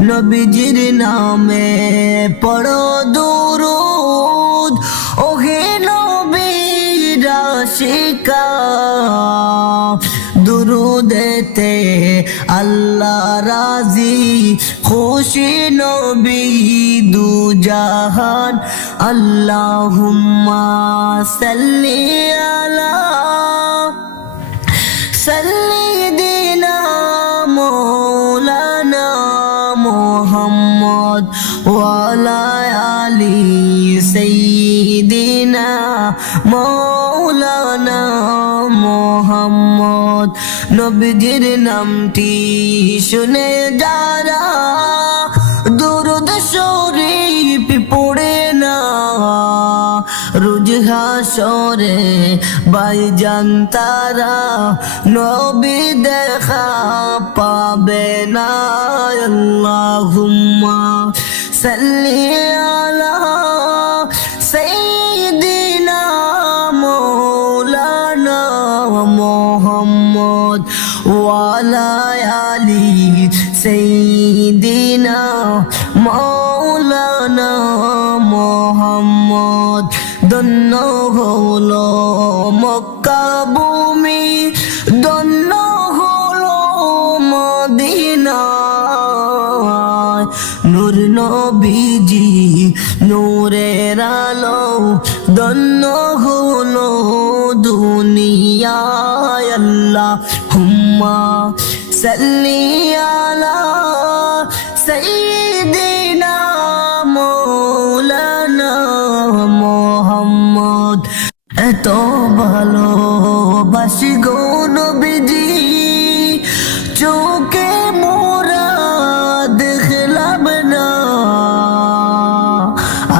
নবীজির নামে পড়ো দুরূদ ওহে নবীর আশিকা দুরুদেতে আল্লাহ রাজি খুশি নবী দু জাহান আল্লাহুম্মা সাল্লি আলা সাইয়্যিদিনা মাওলানা মুহাম্মদ ওয়া আলা আলি সাইয়্যিদিনা মাওলানা মুহাম্মদ নবীজির নামটি শুনে যারা দুরূদ শরীফ পড়ে না রোজ হাসরে ভাইজান তারা নবী দেখা পাবে না আল্লাহুম্মা সাল্লি আলা সাইয়্যিদিনা মাওলানা মুহাম্মদ ওয়া আলা আলি সাইয়্যিদিনা মাওলানা মুহাম্মদ ধন্য হলো মক্কা ভূমি ধন্য হলো মদিনা নূর নবীজি নূরের আলো ধন্য হলো দুনিয়ায় আল্লাহুম্মা সাল্লি আলা সাইয়্যিদিনা মাওলানা মুহাম্মদ এত ভালোবাসি গো নবীজি চোখে মোরা দেখলাম না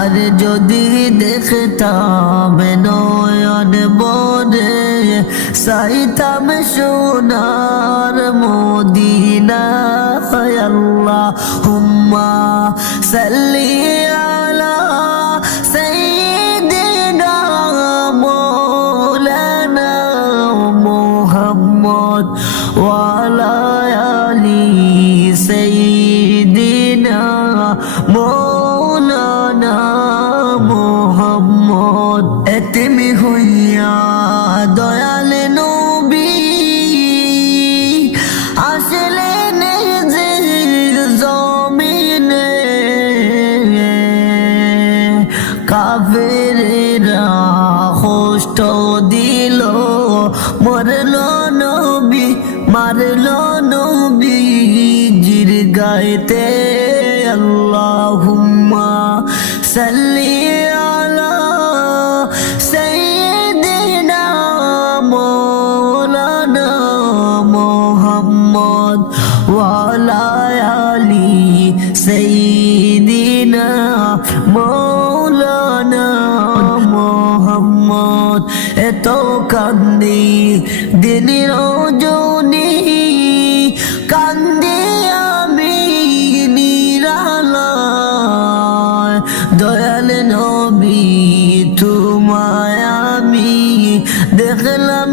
আর যদি দেখতাম নয়ন বরে চাইতাম সোনার মদিনা আল্লাহুম্মা সাল্লি আলা সাইয়্যিদিনা মাওলানা মুহাম্মদ ওয়া আলা আলি সাইয়্যিদিনা মাওলানা মুহাম্মদ এতিম হইয়া দয়াল নবী আসলেন যে জমিনে কাফেরেরা কষ্ট দিল মরল নবী মারল নবী জির গাইতে আল্লাহুম্মা সাল্লি আলা সাইয়্যিদিনা মাওলানা মুহাম্মদ ওয়া আলা আলি সাইয়্যিদিনা মাওলানা মুহাম্মদ এত কান্দি দিন রজনী কান্দি আমি নিরালায় দয়াল নবী তোমায় আমি দেখলাম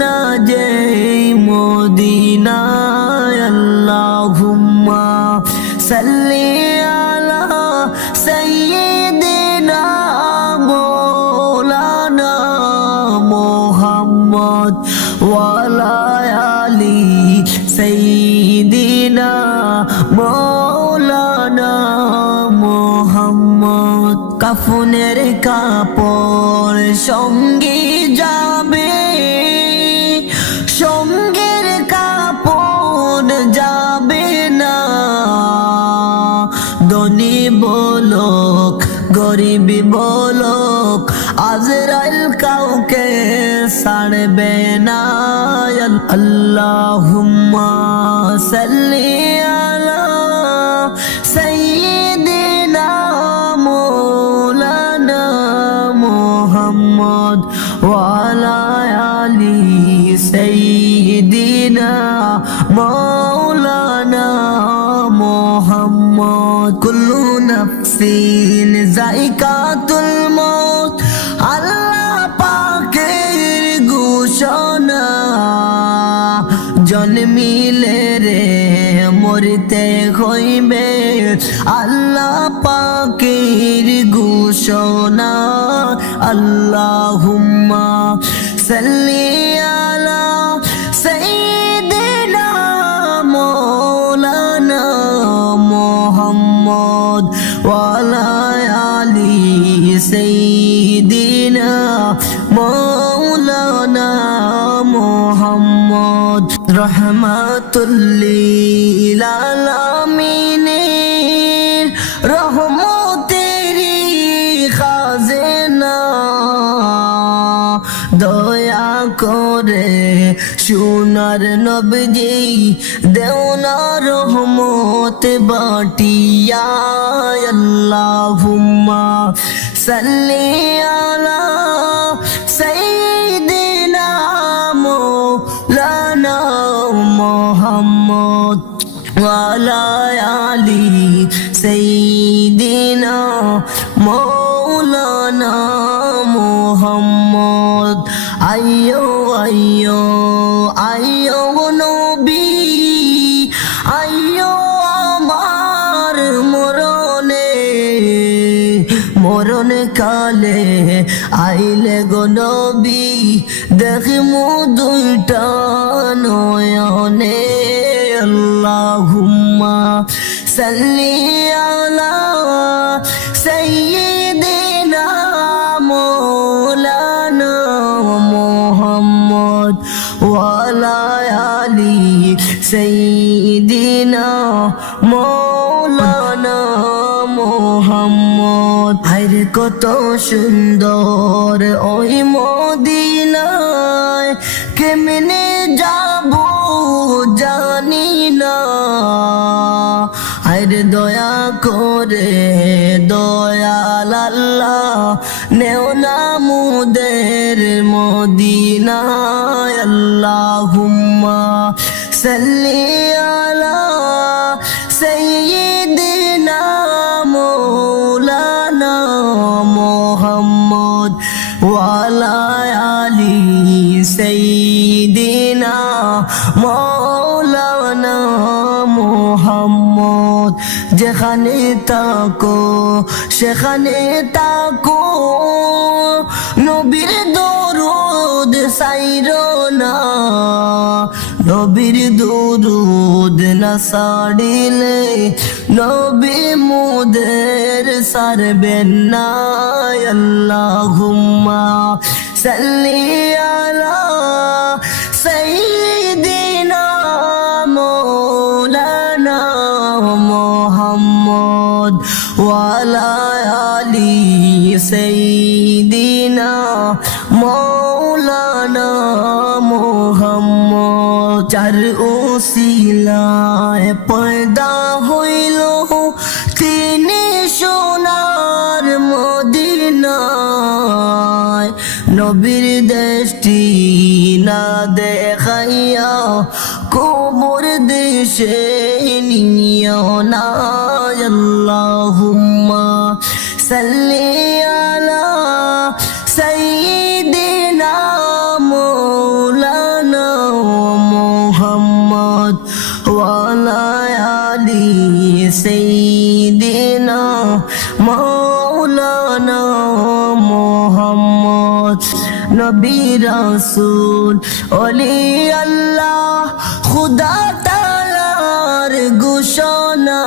না যে মদিনায় আল্লাহুম্মা সাল্লি আলা সাইয়্যিদিনা মাওলানা মুহাম্মদ ওয়া আলা আলি সাইয়্যিদিনা মাওলানা মুহাম্মদ কাফনের কাপড় সঙ্গে যাবে সঙ্গের কাপড় যাবে না ধনী বলক গরিব বলক আজরাইল কাউকে ছাড়বে না আল্লাহুম্মা সাল্লি আলা সাইয়্যিদিনা মাওলানা মুহাম্মদ ওয়া আলা আলি সাইয়্যিদিনা মাওলানা মুহাম্মদ কুল্লু নাফসিন যায়িকাতুল মউত আল্লাহ পাকের ঘোষণা জন্মিলে রে করতে হইবে আল্লাহ পাকের ঘোষণা আল্লাহুম্মা সাল্লি আলা সাইয়্যিদিনা মাওলানা মুহাম্মদ ওয়া আলা আলি সাইয়্যিদিনা মাওলানা মুহাম্মদ রহমাতুল লিল আলামিন রহমতেরি খাজনা দয়া করে সোনার নবী দেও না রহমত বাটিয়া আল্লাহুম্মা সাল্লি আলা সাইয়্যিদিনা মাওলানা মুহাম্মদ ওয়া আলা আলি সাইয়্যিদিনা মাওলানা মুহাম্মদ আইয়ো আইয়ো আইয়ো নবী আইয়ো আমার মরণ কালে আইলে গো নবী দেখিমু দুইটা নয়নে আল্লাহুম্মা সাল্লি আলা সাইয়্যিদিনা মাওলানা মুহাম্মদ ওয়া আলা আলি সাইয়্যিদিনা মাওলানা মুহাম্মদ আরে কত সুন্দর ওই মদিনায় কেমনে যাব জানি না আরে দয়া করে দয়াল আল্লাহ নেও না মুদের মদিনায় আল্লাহুম্মা সাল্লি আলা সাইয়্যিদিনা মাওলানা মুহাম্মদ ওয়া আলা আলি সাইয়্যিদিনা মাওলানা মুহাম্মদ যেখানে তাকো সেখানে তাকো নবীর দরুদ সাইরো না নবীর দরুদ না সাড়িলে নবী মুদের সারবেন না আল্লাহুম্মা সাল্লি আলা সাইয়্যিদিনা মাওলানা মুহাম্মদ ওয়া আলা আলি সাইয়্যিদিনা মাওলানা মুহাম্মদ চার ওসিলায় পয়দা হইল তিনি সোনার মদিনায় নবীর দেশটি না দেখাইয়া কবর দেশে নিও না আল্লাহুম্মা সাল্লি আলা সাইয়্যিদিনা মাওলানা মুহাম্মদ ওয়া আলা আলি সাইয়্যিদিনা মাওলানা মুহাম্মদ নবী রাসূল ওলি আল্লাহ খুদা তাআলার ঘোষণা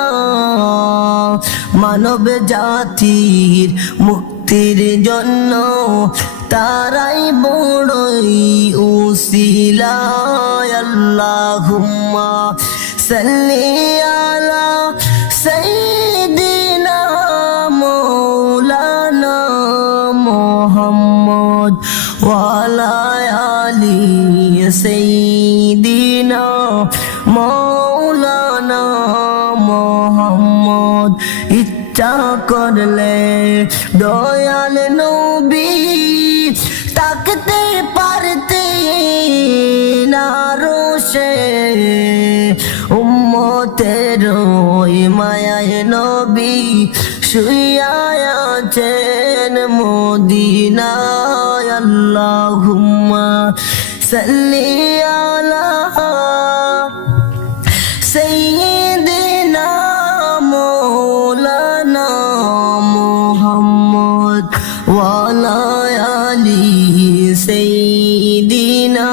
মানব জাতির মুক্তির জন্য তারাই বড়ই উসিলা আল্লাহুম্মা সাল্লি আলা সাইয়্যিদিনা মাওলানা মুহাম্মদ ওয়া আলা আলি সাইয়্যিদিনা মাওলানা মুহাম্মদ ইচ্ছা করলে দয়াল নবী তাকতে পারতেন আরশে উম্মতের ওই মায়ায় নবী শুইয়া আছেন মদিনায় আল্লাহুম্মা সাল্লি আলা সাইয়্যিদিনা وعلى آل سيدنا